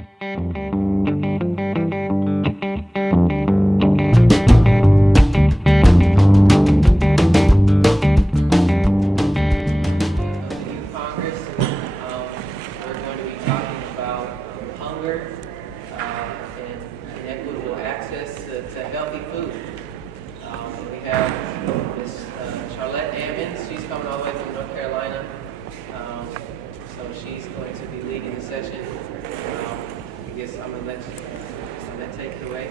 And equitable access to healthy food. We have Miss Shorlette Ammons. She's coming all the way from North Carolina. So she's going to be leading the session. I guess I'm going to let take it away.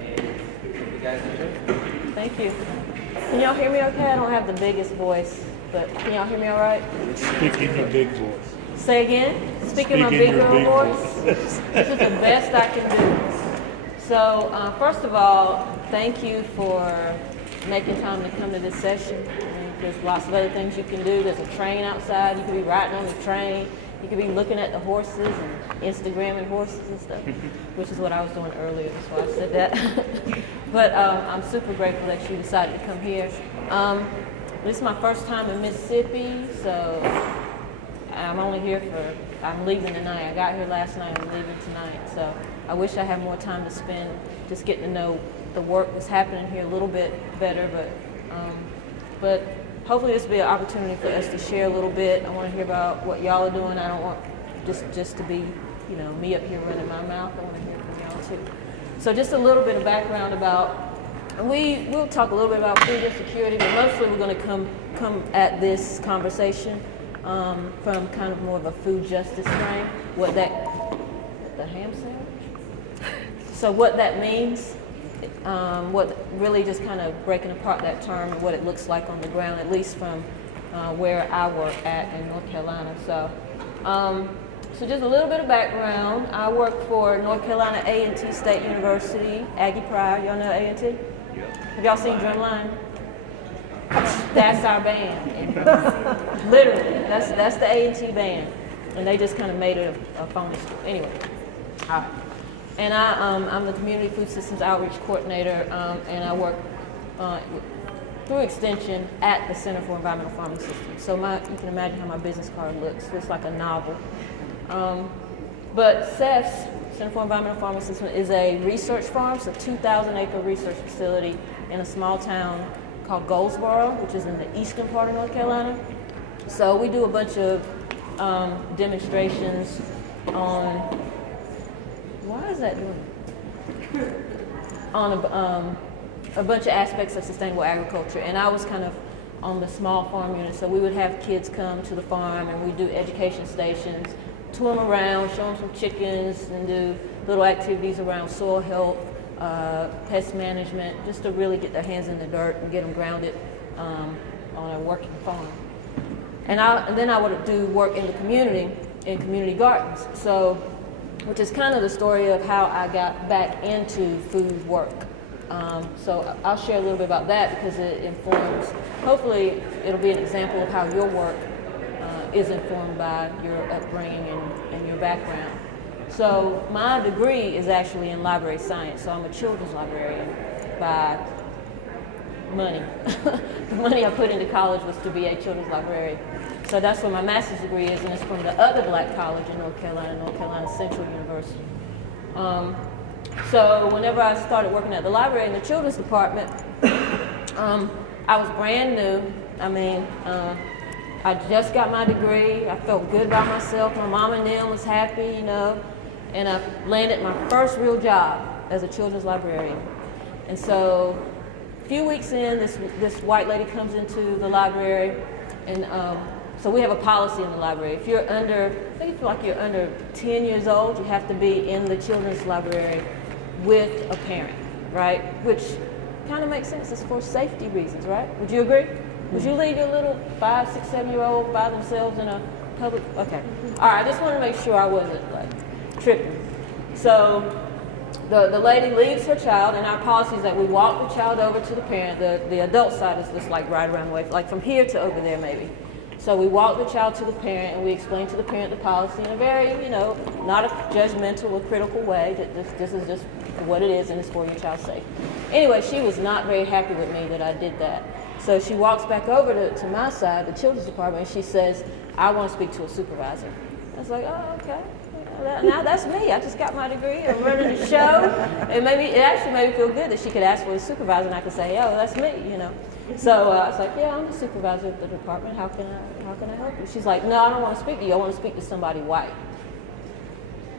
And hope you guys enjoy. Thank you. Can y'all hear me okay? I don't have the biggest voice, but can y'all hear me all right? Speak in your big voice. Say again? Speak in my Speak big in your girl big voice? voice. This is the best I can do. So, first of all, thank you for making time to come to this session. There's lots of other things you can do. There's a train outside. You could be riding on the train. You could be looking at the horses and Instagramming horses and stuff, which is what I was doing earlier. That's why I said that. But I'm super grateful that you decided to come here. This is my first time in Mississippi, so I'm only here I'm leaving tonight. I got here last night, I'm leaving tonight. So I wish I had more time to spend just getting to know the work that's happening here a little bit better, but hopefully this will be an opportunity for us to share a little bit. I want to hear about what y'all are doing. I don't want just to be, me up here running my mouth. I want to hear from y'all too. So just a little bit of background about, we'll talk a little bit about food insecurity, but mostly we're going to come at this conversation from kind of more of a food justice frame. The ham sandwich? So what that means, what really just kind of breaking apart that term and what it looks like on the ground, at least from where I work at in North Carolina. So just a little bit of background. I work for North Carolina A&T State University, Aggie Pride. Y'all know A&T? Yeah. Have y'all seen Drumline? That's our band. Literally, that's the A&T band, and they just kind of made it a phony school. Anyway, all right. And I'm the Community Food Systems Outreach Coordinator, and I work through Extension at the Center for Environmental Farming Systems. So you can imagine how my business card looks. It's like a novel. But CEFS, Center for Environmental Farming Systems, is a research farm. It's a 2,000-acre research facility in a small town called Goldsboro, which is in the eastern part of North Carolina. So we do a bunch of demonstrations on, why is that doing? On a bunch of aspects of sustainable agriculture. And I was kind of on the small farm unit, so we would have kids come to the farm and we do education stations, tour them around, show them some chickens, and do little activities around soil health, pest management, just to really get their hands in the dirt and get them grounded on a working farm. And then I would do work in the community, in community gardens. So, which is kind of the story of how I got back into food work. So I'll share a little bit about that because it informs, hopefully it'll be an example of how your work is informed by your upbringing and your background. So my degree is actually in library science, so I'm a children's librarian by money. The money I put into college was to be a children's librarian. So that's where my master's degree is, and it's from the other black college in North Carolina Central University. So whenever I started working at the library in the children's department, I was brand new. I just got my degree. I felt good about myself. My mom and them was happy, and I landed my first real job as a children's librarian. And so a few weeks in, this white lady comes into the library, and so we have a policy in the library. If you're under 10 years old, you have to be in the children's library with a parent, right? Which kind of makes sense. It's for safety reasons, right? Would you agree? Would you leave your little 5, 6, 7-year-old by themselves in a public? Okay. All right, I just want to make sure I wasn't tripping. So the lady leaves her child, and our policy is that we walk the child over to the parent. The adult side is just right around the way, like from here to over there maybe. So we walk the child to the parent, and we explain to the parent the policy in a very, not a judgmental or critical way. That this is just what it is, and it's for your child's sake. Anyway, she was not very happy with me that I did that. So she walks back over to my side, the children's department, and she says, "I want to speak to a supervisor." I was like, "Oh, okay. now that's me. I just got my degree. I'm running the show. It actually made me feel good that she could ask for a supervisor and I could say, oh, that's me, you know. So I was like, yeah, I'm the supervisor of the department. How can I help you? She's like, no, I don't want to speak to you. I want to speak to somebody white.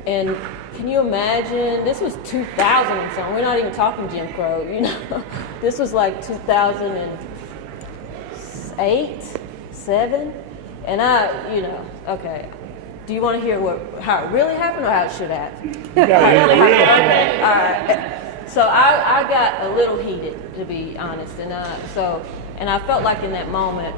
And can you imagine? This was 2000 and something. We're not even talking Jim Crow, you know. This was like 2008, 7, and okay. Do you want to hear how it really happened or how it should happen? Yeah, Okay, all right. So I got a little heated, to be honest, and I felt like in that moment,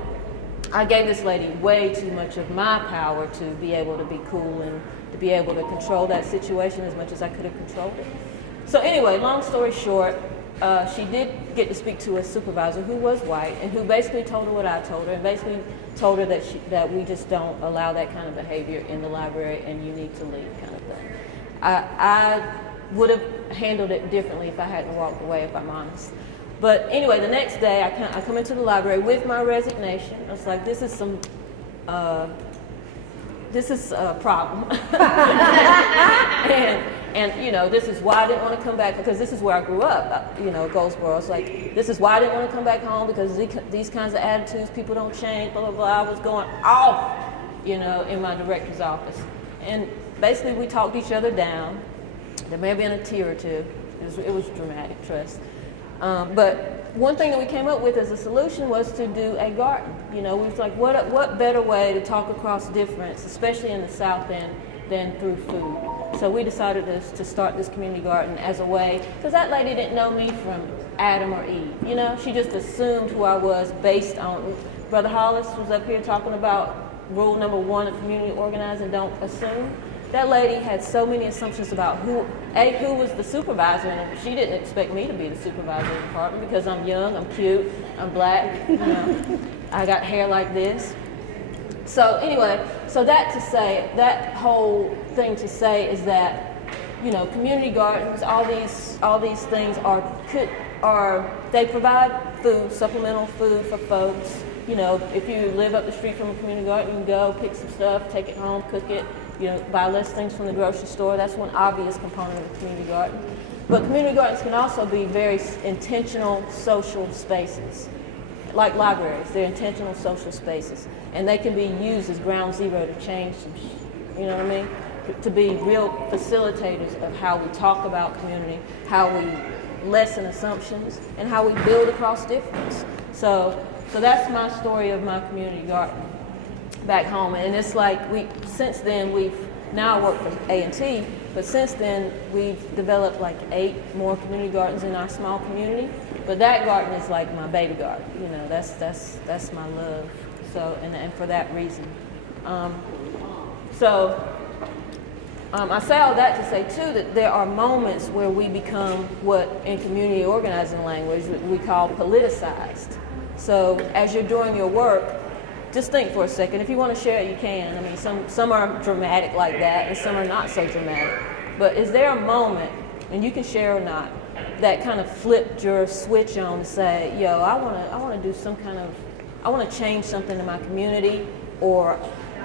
I gave this lady way too much of my power to be able to be cool and to be able to control that situation as much as I could have controlled it. So anyway, long story short, she did get to speak to a supervisor who was white and who basically told her what I told her and basically told her that we just don't allow that kind of behavior in the library and you need to leave kind of thing. I would have handled it differently if I hadn't walked away, if I'm honest. But anyway, the next day I come into the library with my resignation. I was like, this is a problem. and this is why I didn't want to come back, because this is where I grew up, Goldsboro. It's like, this is why I didn't want to come back home, because these kinds of attitudes, people don't change, blah, blah, blah. I was going off, in my director's office. And basically we talked each other down. There may have been a tear or two. It was dramatic, trust. But one thing that we came up with as a solution was to do a garden. We was like, what better way to talk across difference, especially in the South End, than through food. So we decided to start this community garden as a way, because that lady didn't know me from Adam or Eve. She just assumed who I was based on. Brother Hollis was up here talking about rule number 1 of community organizing: don't assume. That lady had so many assumptions about who was the supervisor, and she didn't expect me to be the supervisor of the department because I'm young, I'm cute, I'm black, I got hair like this. So anyway, that whole thing to say is that, community gardens, all these things they provide food, supplemental food for folks. If you live up the street from a community garden, you can go pick some stuff, take it home, cook it. Buy less things from the grocery store. That's one obvious component of a community garden. But community gardens can also be very intentional social spaces. Like libraries, they're intentional social spaces. And they can be used as ground zero to change some, to be real facilitators of how we talk about community, how we lessen assumptions, and how we build across difference. So that's my story of my community garden back home. And it's like now I work for A&T, but since then we've developed like 8 more community gardens in our small community. But that garden is like my baby garden. That's my love. So and for that reason. I say all that to say too that there are moments where we become what in community organizing language we call politicized. So as you're doing your work, just think for a second. If you want to share it, you can. I mean, some are dramatic like that, and some are not so dramatic. But is there a moment, and you can share or not, that kind of flipped your switch on to say, yo, I want to do I want to change something in my community, or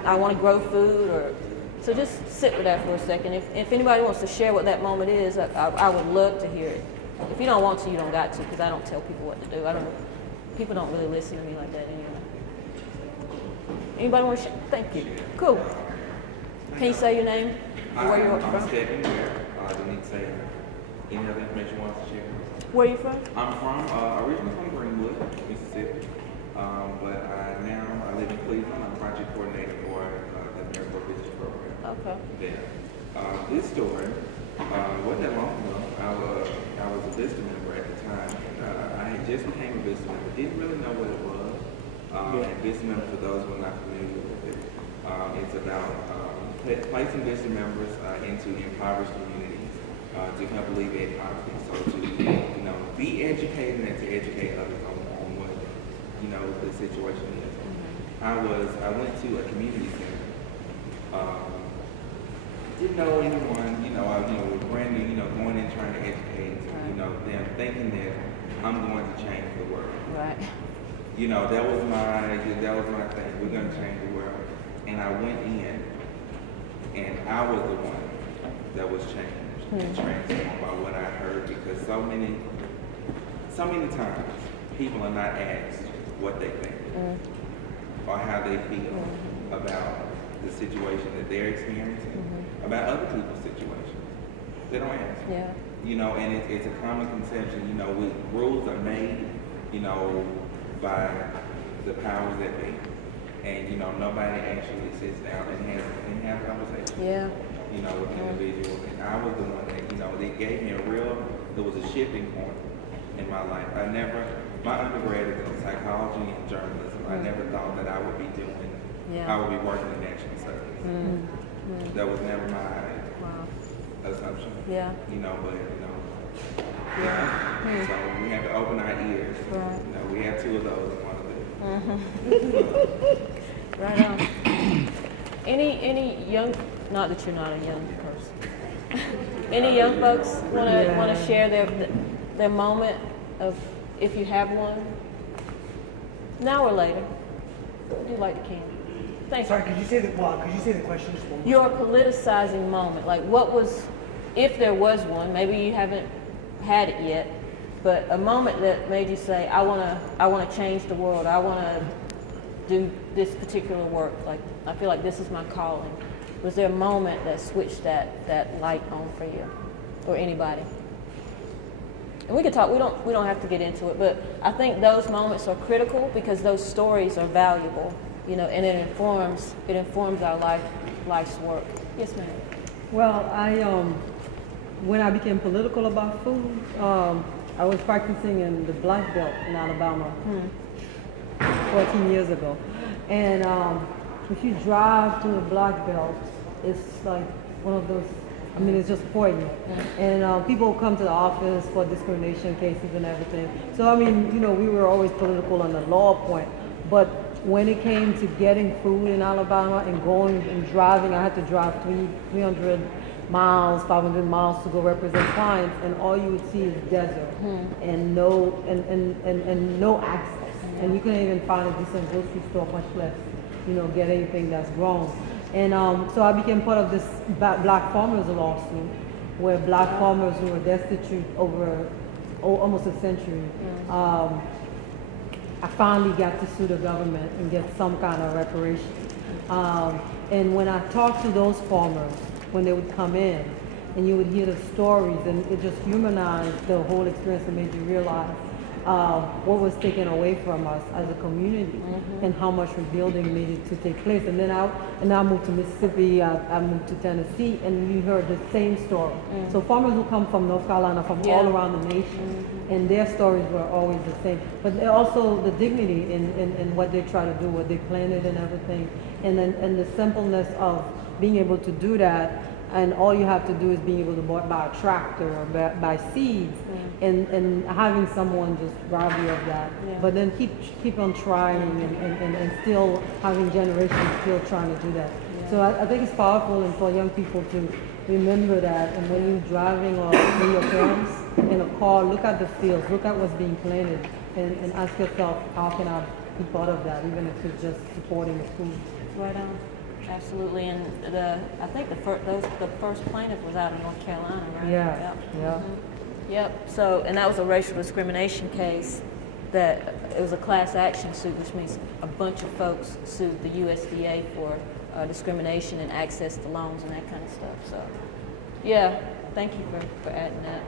I want to grow food, or so just sit with that for a second. If anybody wants to share what that moment is, I would love to hear it. If you don't want to, you don't got to, because I don't tell people what to do. People don't really listen to me like that anyway. Anybody want to share? Thank you. Cool. Can you say your name? Where you're from? I'm Stephen here. I need to say any other information you want to share. Where are you from? I'm originally from Greenwood, Mississippi, but I live in Cleveland. I'm project coordinator for the Miracle Business Program. Okay. There. This story wasn't that long ago. I was a Vista member at the time. I had just became a Vista member. Didn't really know what it was. And Vista member, for those who are not familiar with it, it's about placing Vista members into impoverished communities to help alleviate poverty. So to be educated and to educate others on what the situation is. I went to a community center. Didn't know anyone. I was brand new. Going in trying to educate. Them thinking that I'm going to change the world. Right. That was my thing. We're going to change the world. And I went in, and I was the one that was changed and transformed by what I heard, because so many times people are not asked what they think or how they feel about the situation that they're experiencing, about other people's situations. They don't ask. Yeah. You know, and it's a common conception, you know, rules are made, you know, by the powers that be. And, you know, nobody actually sits down and have conversations. Yeah. You know, with individuals. And I was the one that, you know, they gave me there was a shifting point in my life. My undergrad is in psychology and journalism. I never thought that I would be I would be working in national service. That was never my assumption. Yeah. You know, but, you know, so we have to open our ears. Right. You know, we have two of those in one of them. Right on. Any young, not that you're not a young person. Any young folks want to share their moment of, if you have one, now or later? Would you like to, Ken? Thank Sorry, you. could you say the question just one more? Your politicizing moment, like what was, if there was one, maybe you haven't had it yet, but a moment that made you say, I want to change the world. I want to do this particular work. Like, I feel like this is my calling. Was there a moment that switched that light on for you, or anybody? And we could talk. We don't have to get into it, but I think those moments are critical because those stories are valuable, you know, and it informs our life's work. Yes, ma'am. Well, when I became political about food, I was practicing in the Black Belt in Alabama 14 years ago. And if you drive to the Black Belt, it's like one of those, I mean, it's just poignant. And people come to the office for discrimination cases and everything. So, I mean, you know, we were always political on the law point. But when it came to getting food in Alabama and going and driving, I had to drive 300 miles, 500 miles to go represent clients, and all you would see is desert and no access. And you couldn't even find a decent grocery store, much less, you know, get anything that's grown. And so I became part of this black farmers lawsuit, where black farmers who were destitute over almost a century. I finally got to sue the government and get some kind of reparation. And when I talked to those farmers, when they would come in, and you would hear the stories, and it just humanized the whole experience and made you realize what was taken away from us as a community and how much rebuilding needed to take place. And then I moved to Mississippi, I moved to Tennessee, and you heard the same story. So farmers who come from North Carolina, from all around the nation, and their stories were always the same. But also the dignity in what they try to do, what they planted and everything, and the simpleness of being able to do that. And all you have to do is being able to buy a tractor or buy seeds, and having someone just rob you of that. But then keep on trying and still having generations still trying to do that. So I think it's powerful, and for young people to remember that. And when you're driving or with your parents in a car, look at the fields, look at what's being planted, and ask yourself, how can I be part of that, even if it's just supporting the food. Right on. Absolutely, and I think the first plaintiff was out of North Carolina, right? Yeah. Yep. So, and that was a racial discrimination case. That it was a class action suit, which means a bunch of folks sued the USDA for discrimination and access to loans and that kind of stuff. So, yeah, thank you for adding that.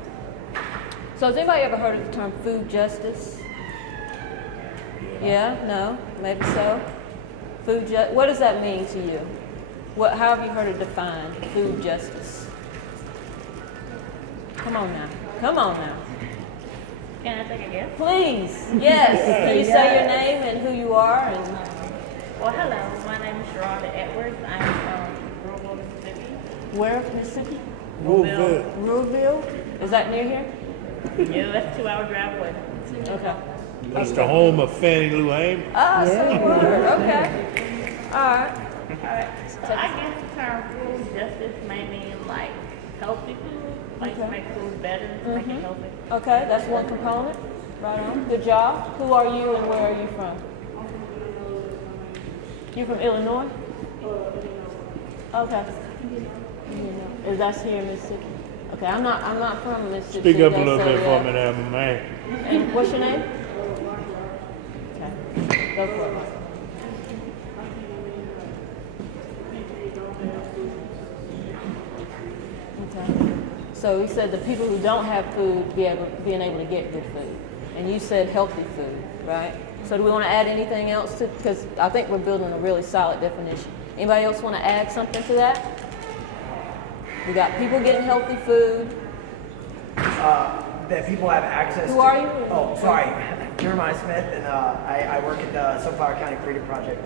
So, has anybody ever heard of the term food justice? Yeah? No? Maybe so. What does that mean to you? How have you heard it defined, food justice? Come on now. Can I take a guess? Please, yes. Can you say your name and who you are? Well, hello. My name is Shorlette Ammons. I'm from Ruralville, Mississippi. Where, Mississippi? Ruralville? Is that near here? Yeah, that's a 2-hour drive away. Okay. That's the home of Fannie Lou Hamer. Ah, so you were. Okay. All right. So I guess the term food justice may mean like healthy food, like to make food better, make it healthy. Okay, that's one component. Right on. Good job. Who are you and where are you from? You from Illinois? Okay. Is that here in Mississippi? Okay, I'm not from Mississippi. Speak up a though, little so, bit yeah. for me there, my man. And what's your name? Okay, go for it. Okay. So you said the people who don't have food being able to get good food, and you said healthy food, right? So do we want to add anything else to? Because I think we're building a really solid definition. Anybody else want to add something to that? We got people getting healthy food. That people have access. Who are you? Oh, sorry, Jeremiah Smith, and I work at the Sunflower County Creative Project,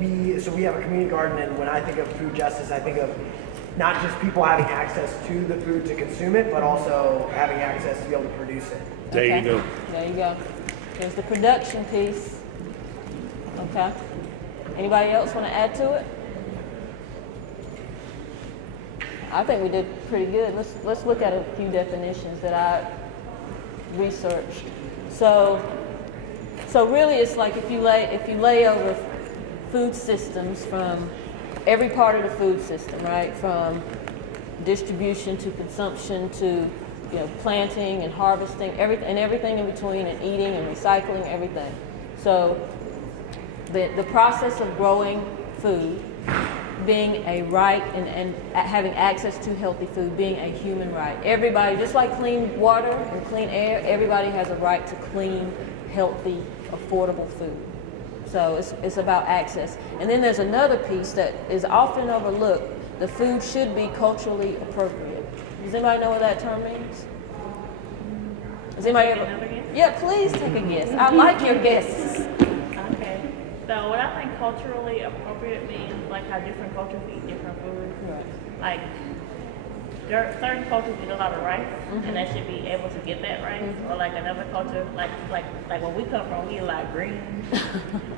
we have a community garden, and when I think of food justice, I think of not just people having access to the food to consume it, but also having access to be able to produce it. There you go. There you go. There's the production piece. Okay. Anybody else want to add to it? I think we did pretty good. Let's look at a few definitions that I researched. So really, it's like if you lay over food systems from every part of the food system, right? From distribution to consumption to planting and harvesting, everything in between, and eating and recycling, everything. So the process of growing food, being a right and having access to healthy food, being a human right. Everybody, just like clean water and clean air, everybody has a right to clean, healthy, affordable food. So it's about access. And then there's another piece that is often overlooked. The food should be culturally appropriate. Does anybody know what that term means? Does anybody ever? Yeah, please take a guess. I like your guesses. Okay. So what I think culturally appropriate means like how different cultures eat different foods. Right. Like there are certain cultures eat a lot of rice, and they should be able to get that rice. Or like another culture, like where we come from, we eat like greens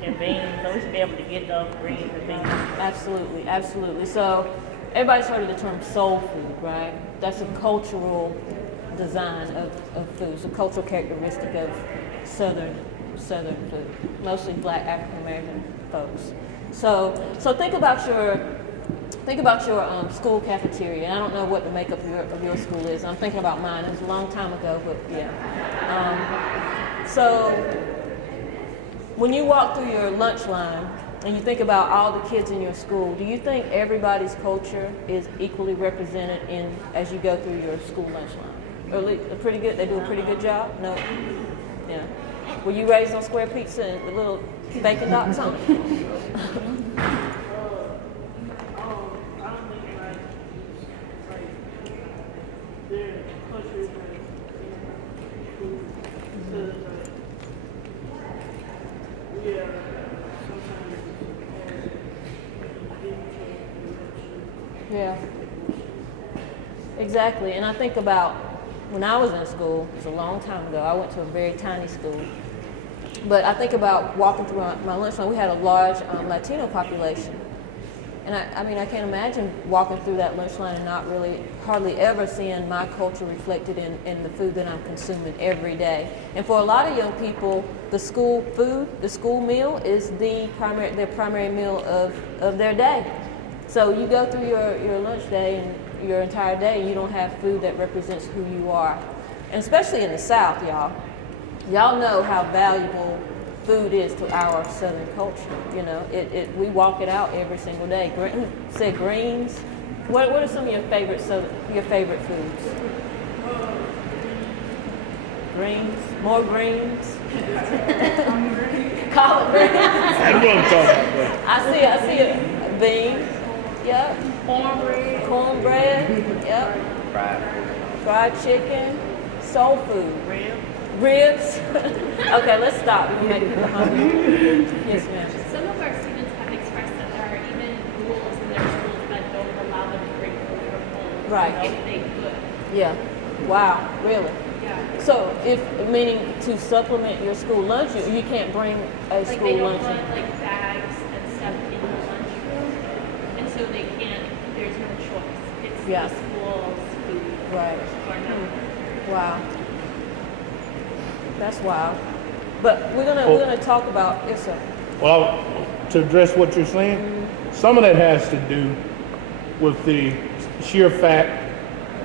and beans, so we should be able to get those greens and beans. Absolutely, absolutely. So everybody's heard of the term soul food, right? That's a cultural design of food. It's a cultural characteristic of Southern food, mostly Black African American folks. So think about your school cafeteria. And I don't know what the makeup of your school is. I'm thinking about mine. It was a long time ago, but yeah. So when you walk through your lunch line and you think about all the kids in your school, do you think everybody's culture is equally represented as you go through your school lunch line? Or pretty good? They do a pretty good job? No? Yeah. Were you raised on square pizza and with little bacon dots on it? Yeah, exactly. And I think about when I was in school, it was a long time ago, I went to a very tiny school. But I think about walking through my lunch line, we had a large Latino population. And I can't imagine walking through that lunch line and not really, hardly ever seeing my culture reflected in the food that I'm consuming every day. And for a lot of young people, the school food, the school meal is their primary meal of their day. So you go through your lunch day and your entire day, and you don't have food that represents who you are. And especially in the South, y'all know how valuable food is to our Southern culture. We walk it out every single day. Who said greens? What are some of your favorite foods? Greens, more greens. Collard greens. That's what I'm talking about. I see it. Beans. Yep. Cornbread. Yep. Fried chicken. Soul food. Ribs. Okay, let's stop. We're making people hungry. Yes, ma'am. Some of our students have expressed that there are even rules in their schools that don't allow them to bring food from home. Right. If they could. Yeah. Wow. Really? Yeah. So, meaning to supplement your school lunch, you can't bring a Like school they don't lunch. want like bags and stuff in the lunchroom, and so they can't. There's no choice. It's Yeah. the school's food. Right. Or no. Wow. That's wild. But we're gonna talk about yes, sir. Well, to address what you're saying, some of that has to do with the sheer fact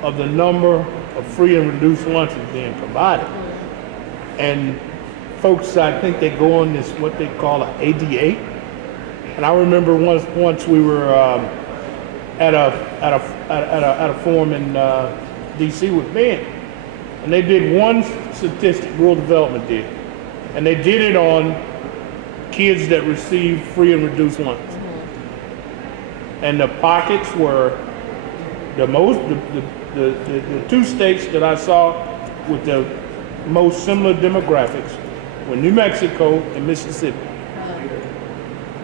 of the number of free and reduced lunches being provided. And folks, I think they go on this, what they call an ADA. And I remember once we were at a forum in DC with Ben, and they did one statistic, rural development did, and they did it on kids that received free and reduced lunch. And the pockets were the two states that I saw with the most similar demographics were New Mexico and Mississippi.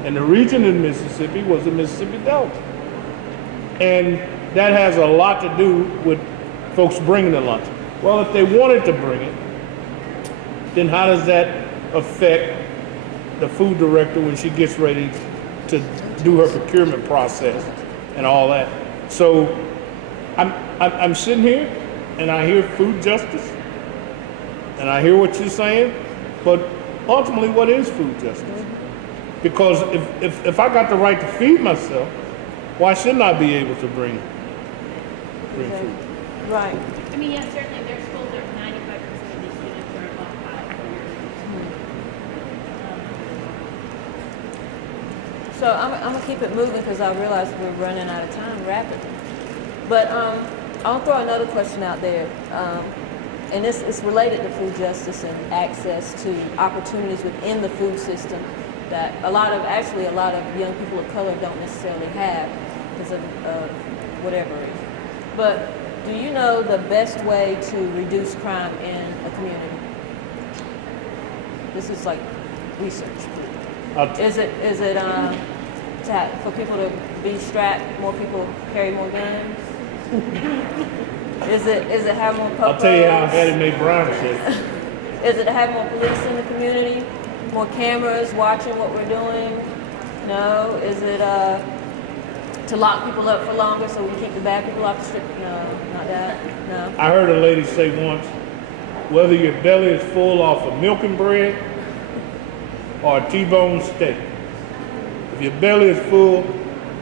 And the region in Mississippi was the Mississippi Delta. And that has a lot to do with folks bringing the lunch. Well, if they wanted to bring it, then how does that affect the food director when she gets ready to do her procurement process and all that? So I'm sitting here and I hear food justice and I hear what you're saying, but ultimately what is food justice? Because if I got the right to feed myself, why shouldn't I be able to bring food? Right. I mean, yeah, certainly there's schools that 95% of these students are above 5 years. So I'm gonna keep it moving because I realize we're running out of time rapidly. But I'll throw another question out there, and this is related to food justice and access to opportunities within the food system that a lot of young people of color don't necessarily have because of whatever reason. But do you know the best way to reduce crime in a community? This is like research. Is it for people to be strapped, more people carry more guns? Is it have more I'll tell you how Hattie Mae Brown said. Is it to have more police in the community? More cameras watching what we're doing? No. Is it to lock people up for longer so we can keep the bad people off the street? No, not that. No. I heard a lady say once, whether your belly is full off of milk and bread or a T-bone steak, if your belly is full,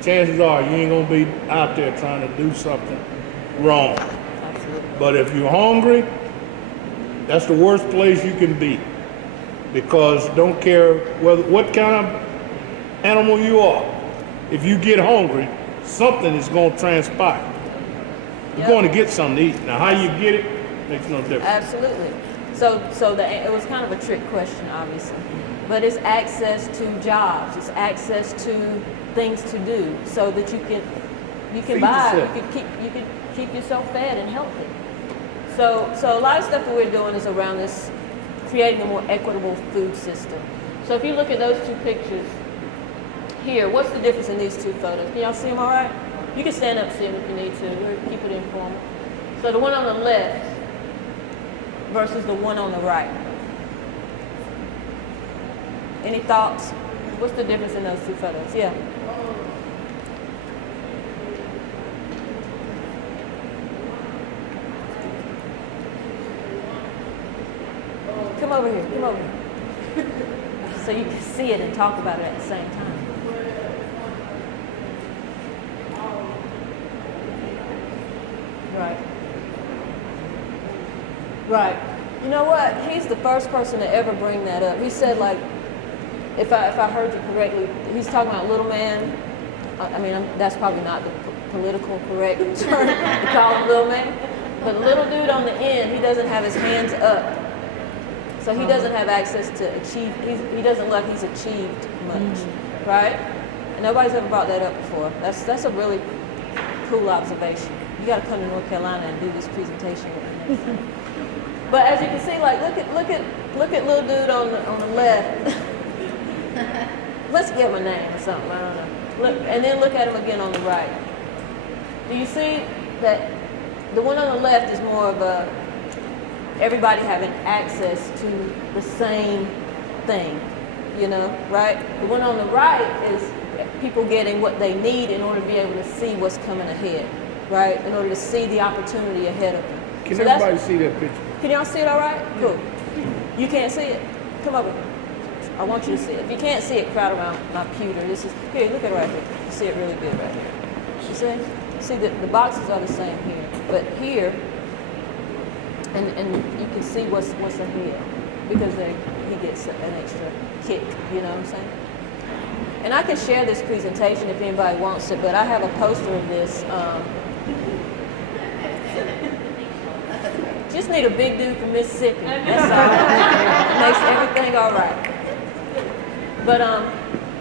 chances are you ain't gonna be out there trying to do something wrong. Absolutely. But if you're hungry, that's the worst place you can be. Because don't care what kind of animal you are, if you get hungry, something is going to transpire. You're going to get something to eat. Now, how you get it makes no difference. Absolutely. So it was kind of a trick question, obviously, but it's access to jobs, it's access to things to do, so that you can Feed buy, yourself. you can keep yourself fed and healthy. So a lot of stuff that we're doing is around this, creating a more equitable food system. So if you look at those two pictures here, what's the difference in these two photos? Can y'all see them all right? You can stand up and see them if you need to. We'll keep it informal. So the one on the left versus the one on the right. Any thoughts? What's the difference in those two photos? Yeah. Come over here, come over here. So you can see it and talk about it at the same time. Right. Right. You know what? He's the first person to ever bring that up. He said, like, if I heard you correctly, he's talking about little man. I mean, that's probably not the political correct term to call him little man. But little dude on the end, he doesn't have his hands up. So he doesn't have access to achieve, he doesn't look like he's achieved much, right? And nobody's ever brought that up before. That's a really cool observation. You gotta come to North Carolina and do this presentation with me. But as you can see, like, look at little dude on the left. Let's give him a name or something, I don't know. Look, and then look at him again on the right. Do you see that the one on the left is more of a, everybody having access to the same thing, you know, right? The one on the right is people getting what they need in order to be able to see what's coming ahead, right? In order to see the opportunity ahead of them. Can So everybody see that picture? Can y'all see it all right? Cool. You can't see it? Come over. I want you to see it. If you can't see it, crowd around my pewter. This is, here, look at it right here. You see it really good right here. You see? See, the boxes are the same here. But here, and you can see what's ahead because he gets an extra kick, you know what I'm saying? And I can share this presentation if anybody wants it, but I have a poster of this. Just need a big dude from Mississippi. That's all. Makes everything all right.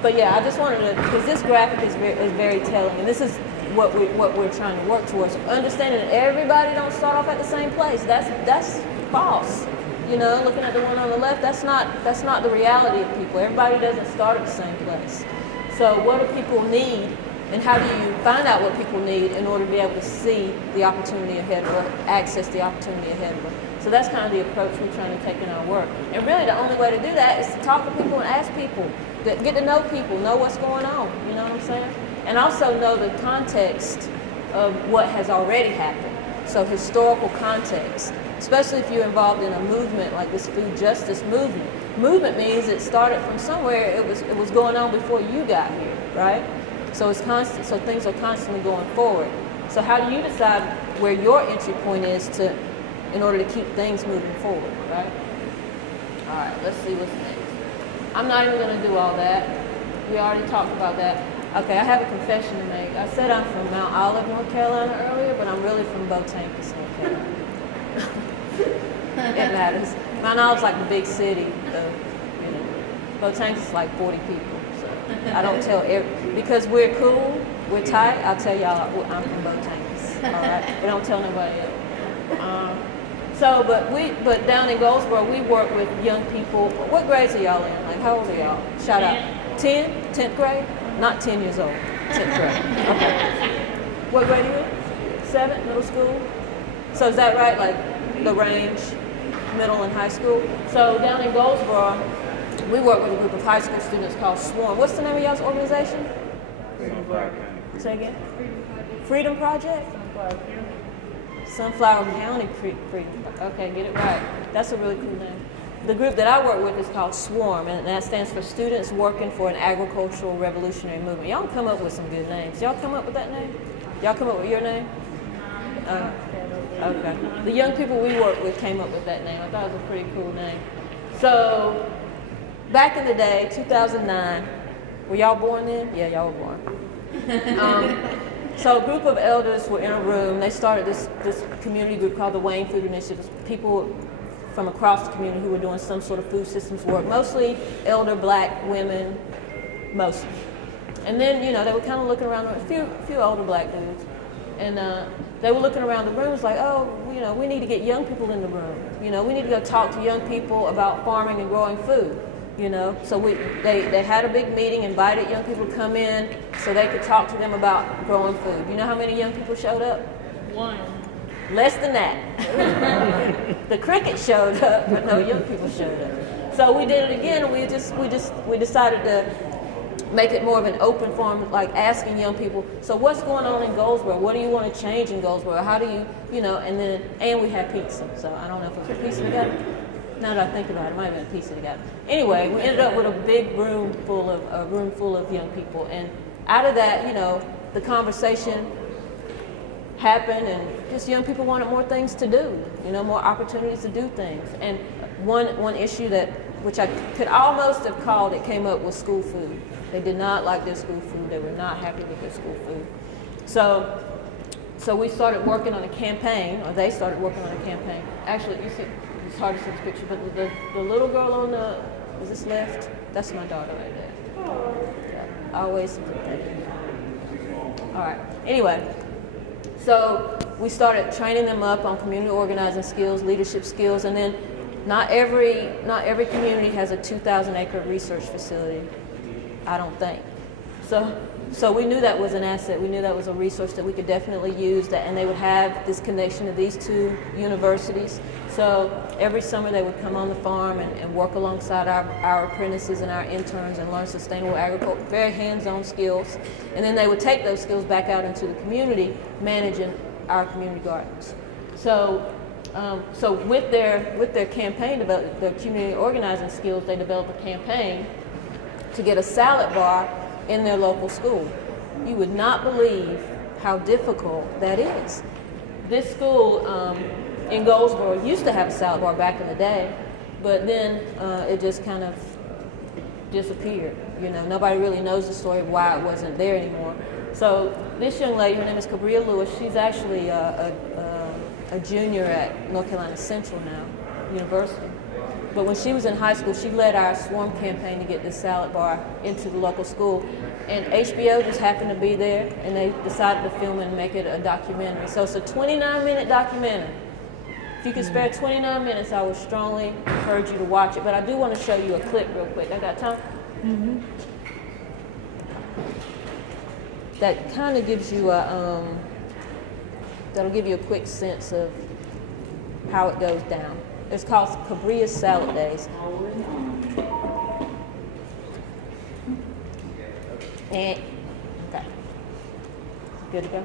But yeah, I just wanted to, because this graphic is very telling, and this is what we're trying to work towards. Understanding that everybody don't start off at the same place. That's false. You know, looking at the one on the left, that's not the reality of people. Everybody doesn't start at the same place. So what do people need, and how do you find out what people need in order to be able to see the opportunity ahead or access the opportunity ahead of them? So that's kind of the approach we're trying to take in our work. And really the only way to do that is to talk to people and ask people, get to know people, know what's going on, you know what I'm saying? And also know the context of what has already happened. So historical context, especially if you're involved in a movement like this food justice movement. Movement means it started from somewhere, it was going on before you got here, right? So it's constant, so things are constantly going forward. So how do you decide where your entry point is in order to keep things moving forward, right? All right, let's see what's next. I'm not even gonna do all that. We already talked about that. Okay, I have a confession to make. I said I'm from Mount Olive, North Carolina earlier, but I'm really from Botankus, North Carolina. It matters. Mount Olive's like the big city of, you know, Botankus is like 40 people. So I don't tell because we're cool, we're tight, I'll tell y'all I'm from Botankus, all right? We don't tell nobody else. But down in Goldsboro, we work with young people. What grades are y'all in? Like, how old are y'all? Shout out. 10? 10th grade? Not 10 years old. 10th grade. Okay. What grade are you in? 7? Middle school? So is that right? Like the range, middle and high school? So down in Goldsboro, we work with a group of high school students called Swarm. What's the name of y'all's organization? Say again? Freedom Project? Sunflower County Freedom. Okay, get it right. That's a really cool name. The group that I work with is called Swarm, and that stands for Students Working for an Agricultural Revolutionary Movement. Y'all come up with some good names. Y'all come up with that name? Y'all come up with your name? Okay. The young people we work with came up with that name. I thought it was a pretty cool name. So, back in the day, 2009, were y'all born then? Yeah, y'all were born. So a group of elders were in a room. They started this community group called the Wayne Food Initiative. People from across the community who were doing some sort of food systems work, mostly elder black women, mostly. And then, you know, they were kind of looking around, a few older black dudes. And they were looking around the room, it's like, oh, you know, we need to get young people in the room. You know, we need to go talk to young people about farming and growing food. You know, so they had a big meeting, invited young people to come in so they could talk to them about growing food. You know how many young people showed up? 1. Less than that. The cricket showed up, but no young people showed up. So we did it again, and we decided to make it more of an open forum, like asking young people, so what's going on in Goldsboro? What do you want to change in Goldsboro? How do you know, and we had pizza. So I don't know if it was a pizza together. Now that I think about it, it might have been a piece together. Anyway, we ended up with a big room full of young people, and out of that, you know, the conversation happened, and just young people wanted more things to do, you know, more opportunities to do things. And one issue which I could almost have called it came up with school food. They did not like their school food. They were not happy with their school food. So we started working on a campaign, or they started working on a campaign. Actually, you see. It's hard to see this picture, but the little girl on is this left? That's my daughter right there. Yeah, always protected. All right. Anyway, so we started training them up on community organizing skills, leadership skills, and then not every community has a 2,000-acre research facility. I don't think. So we knew that was an asset. We knew that was a resource that we could definitely use, and they would have this connection to these 2 universities. So every summer they would come on the farm and work alongside our apprentices and our interns and learn sustainable agriculture, very hands-on skills. And then they would take those skills back out into the community, managing our community gardens. So So with their campaign, their community organizing skills, they developed a campaign to get a salad bar in their local school. You would not believe how difficult that is. This school in Goldsboro used to have a salad bar back in the day, but then it just kind of disappeared. You know, nobody really knows the story of why it wasn't there anymore. So this young lady, her name is Cabria Lewis. She's actually a junior at North Carolina Central now, University. But when she was in high school, she led our swarm campaign to get this salad bar into the local school. And HBO just happened to be there, and they decided to film it and make it a documentary. So it's a 29-minute documentary. If you can spare 29 minutes, I would strongly encourage you to watch it. But I do want to show you a clip real quick. I got time? Mm-hmm. That kind of gives you that'll give you a quick sense of how it goes down. It's called Cabria's Salad Days. And, okay. Good to go?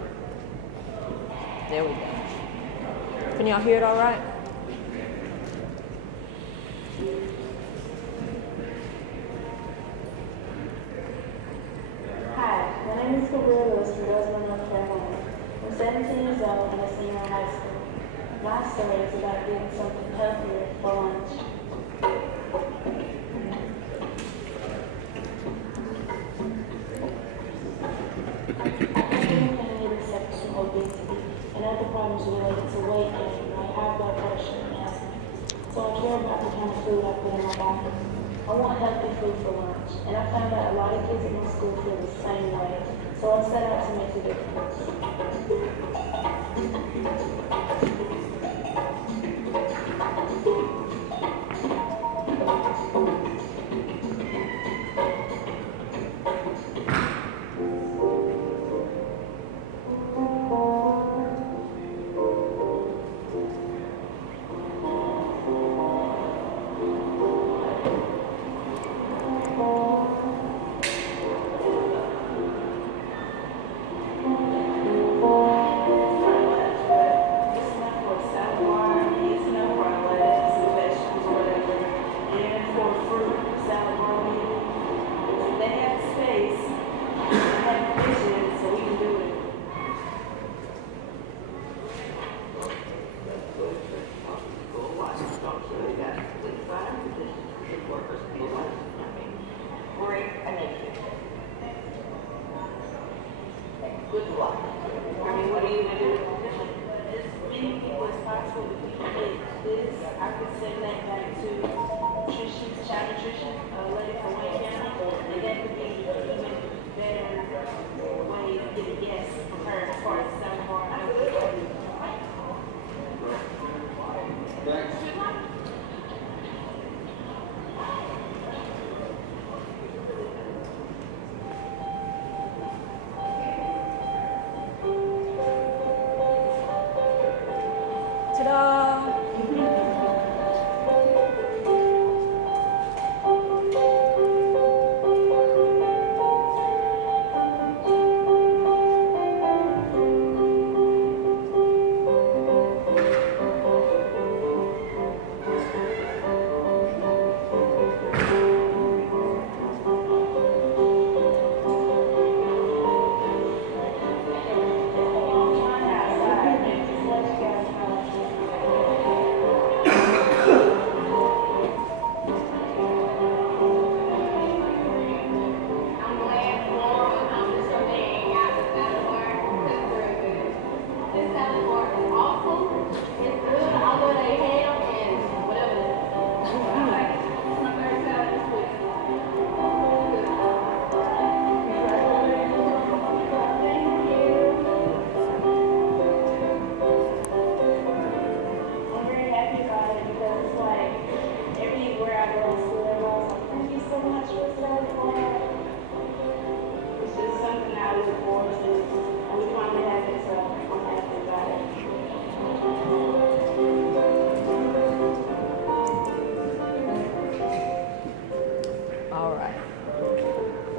There we go. Can y'all hear it all right? Hi, my name is Cabria Lewis from Goldsboro, North Carolina. I'm 17 years old and a senior in high school. My story is about getting something healthier for lunch. Section obesity and other problems related to weight gain, like high blood pressure and asthma. So I care about the kind of food I put in my body. I want healthy food for lunch, and I found out a lot of kids in my school feel the same way. So I set out to make a difference.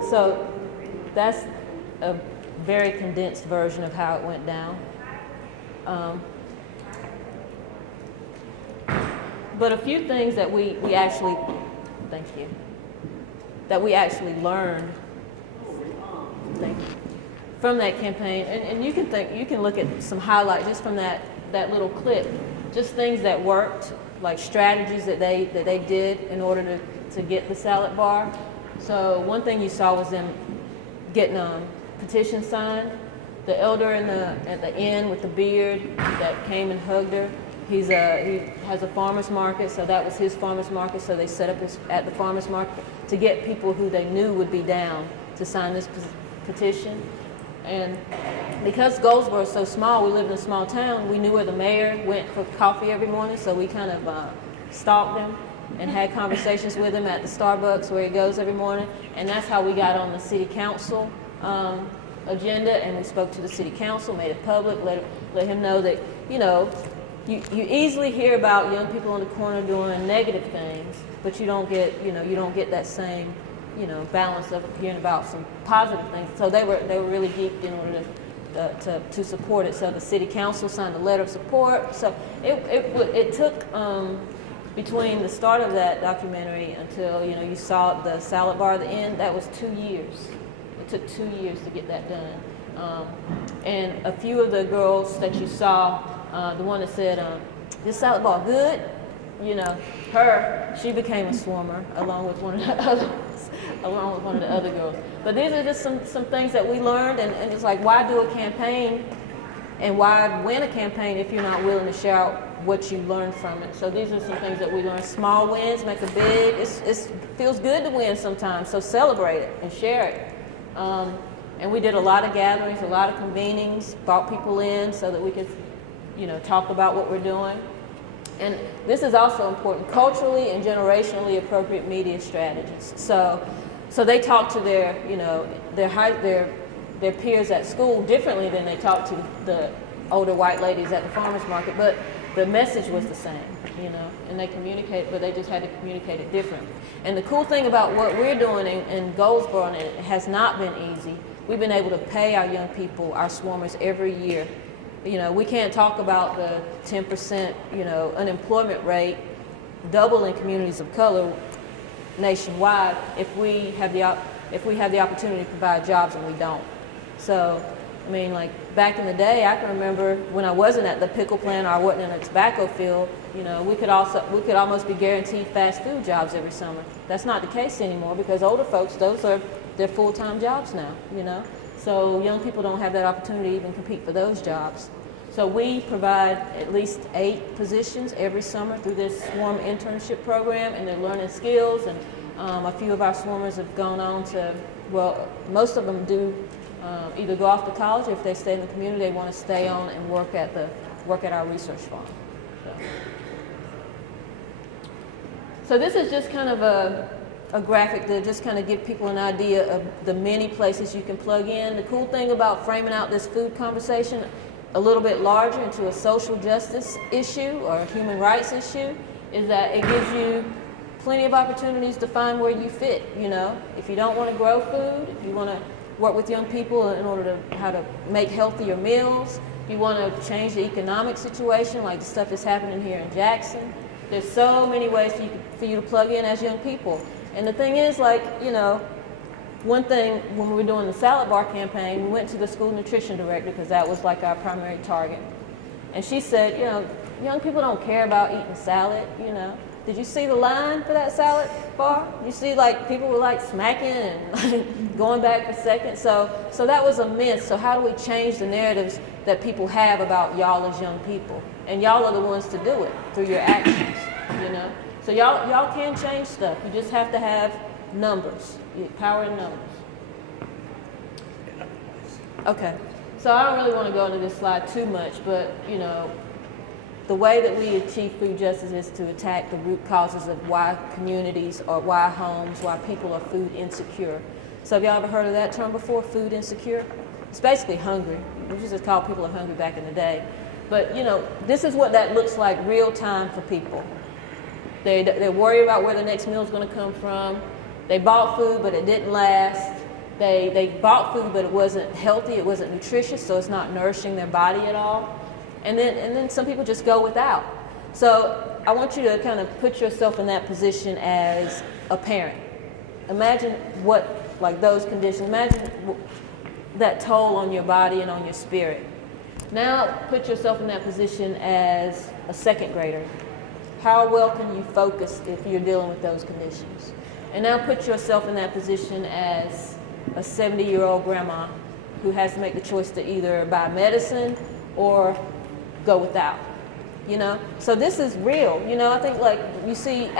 So that's a very condensed version of how it went down. But a few things that we actually, thank you, that we actually learned, thank you, from that campaign, and you can look at some highlights just from that little clip, just things that worked, like strategies that they did in order to get the salad bar. So one thing you saw was them getting petition signed. The elder at the end with the beard that came and hugged her, he has a farmer's market, so that was his farmer's market, so they set up at the farmer's market to get people who they knew would be down to sign this petition. And because Goldsboro is so small, we lived in a small town, we knew where the mayor went for coffee every morning, so we kind of stalked him and had conversations with him at the Starbucks where he goes every morning. And that's how we got on the city council agenda, and we spoke to the city council, made it public, let him know that, you know, you easily hear about young people on the corner doing negative things, but you don't get that same, balance of hearing about some positive things. So they were really geeked in order to support it. So the city council signed a letter of support. So it took between the start of that documentary until you saw the salad bar at the end. That was 2 years. It took 2 years to get that done. And a few of the girls that you saw, the one that said, "This salad bar good," she became a swarmer along with one of the other girls. But these are just some things that we learned, and it's like, why do a campaign and why win a campaign if you're not willing to share out what you learned from it? So these are some things that we learned. Small wins make a big, it feels good to win sometimes, so celebrate it and share it. And we did a lot of gatherings, a lot of convenings, brought people in so that we could, talk about what we're doing. And this is also important, culturally and generationally appropriate media strategies. So they talk to their peers at school differently than they talk to the older white ladies at the farmer's market, but the message was the same, and they communicate, but they just had to communicate it different. And the cool thing about what we're doing in Goldsboro, and it has not been easy, we've been able to pay our young people, our swarmers, every year. We can't talk about the 10%, unemployment rate double in communities of color nationwide if we have the opportunity to provide jobs and we don't. So, like back in the day, I can remember when I wasn't at the pickle plant or I wasn't in a tobacco field, we could almost be guaranteed fast food jobs every summer. That's not the case anymore because older folks, those are their full-time jobs now, So young people don't have that opportunity to even compete for those jobs. So we provide at least 8 positions every summer through this swarm internship program, and they're learning skills. And a few of our swarmers have gone on to, most of them do either go off to college, or if they stay in the community, they want to stay on and work at our research farm. So this is just kind of a graphic to just kind of give people an idea of the many places you can plug in. The cool thing about framing out this food conversation a little bit larger into a social justice issue or a human rights issue is that it gives you plenty of opportunities to find where you fit. If you don't want to grow food, if you want to work with young people in order to how to make healthier meals, if you want to change the economic situation like the stuff that's happening here in Jackson, there's so many ways for you to plug in as young people. And the thing is, one thing when we were doing the salad bar campaign, we went to the school nutrition director because that was like our primary target. And she said, young people don't care about eating salad, Did you see the line for that salad bar? You see people were smacking and going back for seconds. So that was a myth. So how do we change the narratives that people have about y'all as young people? And y'all are the ones to do it through your actions, So y'all can change stuff. You just have to have numbers, power in numbers. Okay, so I don't really want to go into this slide too much, but the way that we achieve food justice is to attack the root causes of why communities or why homes, why people are food insecure. So have y'all ever heard of that term before, food insecure? It's basically hungry. We used to call people are hungry back in the day. But this is what that looks like real time for people. They worry about where the next meal is going to come from. They bought food, but it didn't last. They bought food, but it wasn't healthy, it wasn't nutritious, so it's not nourishing their body at all. And then some people just go without. So I want you to kind of put yourself in that position as a parent. Imagine what, like those conditions, imagine that toll on your body and on your spirit. Now put yourself in that position as a second grader. How well can you focus if you're dealing with those conditions? And now put yourself in that position as a 70-year-old grandma who has to make the choice to either buy medicine or go without, you know? So this is real, you know? I think like you see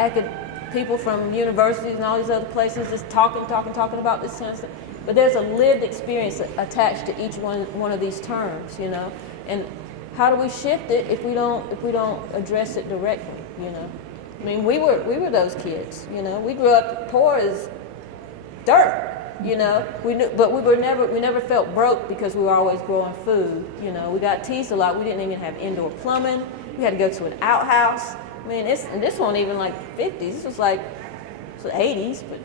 people from universities and all these other places just talking about this kind of stuff. But there's a lived experience attached to each one of these terms, you know? And how do we shift it if we don't address it directly, you know? I mean, we were those kids, you know? We grew up poor as dirt. You know, we never felt broke because we were always growing food. You know, we got teased a lot. We didn't even have indoor plumbing. We had to go to an outhouse. I mean, this wasn't even like 50s. This was like 80s, but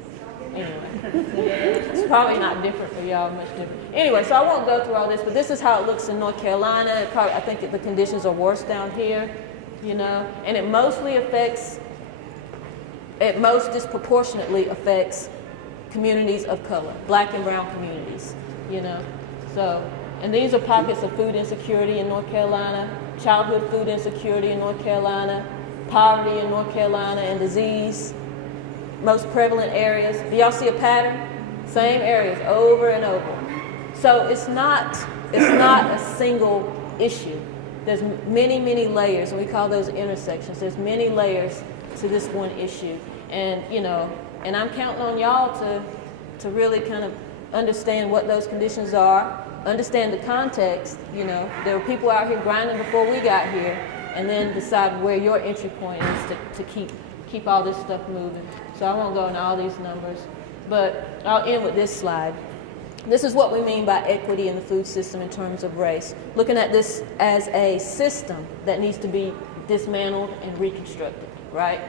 anyway. It's probably not different for y'all, much different. Anyway, so I won't go through all this, but this is how it looks in North Carolina. I think the conditions are worse down here, you know, and it mostly affects, it most disproportionately affects communities of color, black and brown communities, you know. So, and these are pockets of food insecurity in North Carolina, childhood food insecurity in North Carolina, poverty in North Carolina, and disease, most prevalent areas. Do y'all see a pattern? Same areas over and over. So it's not a single issue. There's many layers, and we call those intersections. There's many layers to this one issue. And, you know, and I'm counting on y'all to really kind of understand what those conditions are, understand the context, you know. There were people out here grinding before we got here, and then decide where your entry point is to keep all this stuff moving. So I won't go into all these numbers, but I'll end with this slide. This is what we mean by equity in the food system in terms of race. Looking at this as a system that needs to be dismantled and reconstructed, right?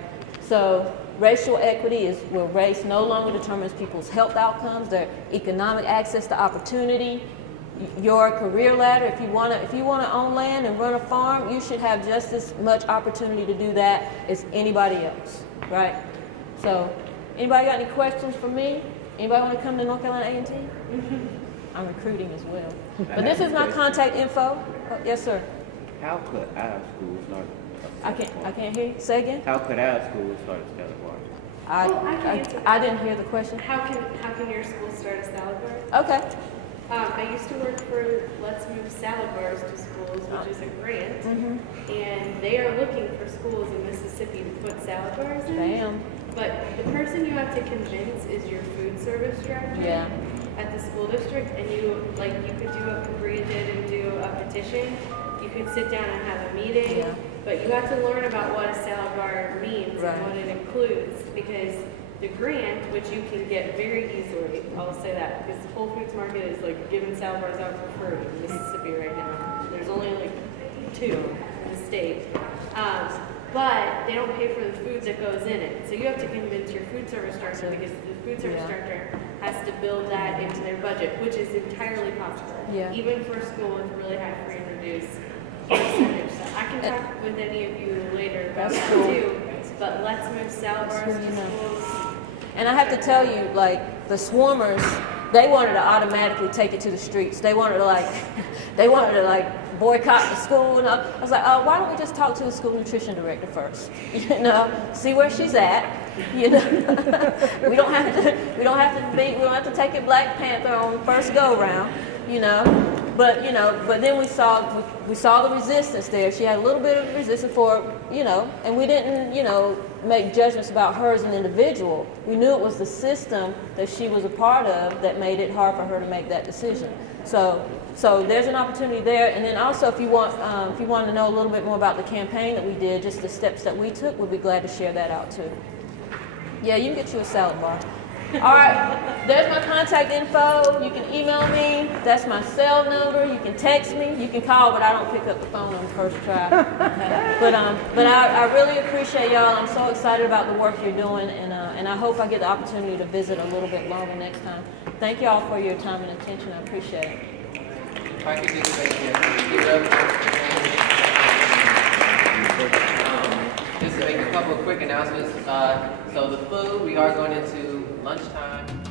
So racial equity is where race no longer determines people's health outcomes, their economic access to opportunity, your career ladder. If you want to own land and run a farm, you should have just as much opportunity to do that as anybody else, right? So, anybody got any questions for me? Anybody want to come to North Carolina A&T? I'm recruiting as well. But this is my contact info. Oh, yes, sir. How could our school start? I can't hear you. Say again. How could our school start a salad bar? I didn't hear the question. How can your school start a salad bar? Okay. I used to work for Let's Move Salad Bars to Schools, which is a grant, and they are looking for schools in Mississippi to put salad bars in. Damn. But the person you have to convince is your food service director at the school district, and you could do what Cabria did and do a petition. You could sit down and have a meeting, but you have to learn about what a salad bar means and what it includes, because the grant, which you can get very easily, I'll say that, because Whole Foods Market is like giving salad bars out for free in Mississippi right now. There's only like 2 in the state. But they don't pay for the food that goes in it. So you have to convince your food service director, because the food service director has to build that into their budget, which is entirely possible. Even for a school with really high free and reduced percentage. So I can talk with any of you later about that too. But Let's Move Salad Bars to Schools. And I have to tell you, like, the swarmers, they wanted to automatically take it to the streets. They wanted to boycott the school. And I was like, oh, why don't we just talk to the school nutrition director first? You know, see where she's at. You know, we don't have to take it Black Panther on the first go round. You know. But then we saw the resistance there. She had a little bit of resistance for, you know, and we didn't, you know, make judgments about her as an individual. We knew it was the system that she was a part of that made it hard for her to make that decision. So there's an opportunity there. And then also, if you want to know a little bit more about the campaign that we did, just the steps that we took, we'd be glad to share that out too. Yeah, you can get you a salad bar. All right, there's my contact info. You can email me. That's my cell number. You can text me. You can call, but I don't pick up the phone on the first try. But I really appreciate y'all. I'm so excited about the work you're doing, and I hope I get the opportunity to visit a little bit longer next time. Thank y'all for your time and attention. I appreciate it. If I could just say, just to make quick announcements. So the food, we are going into lunchtime.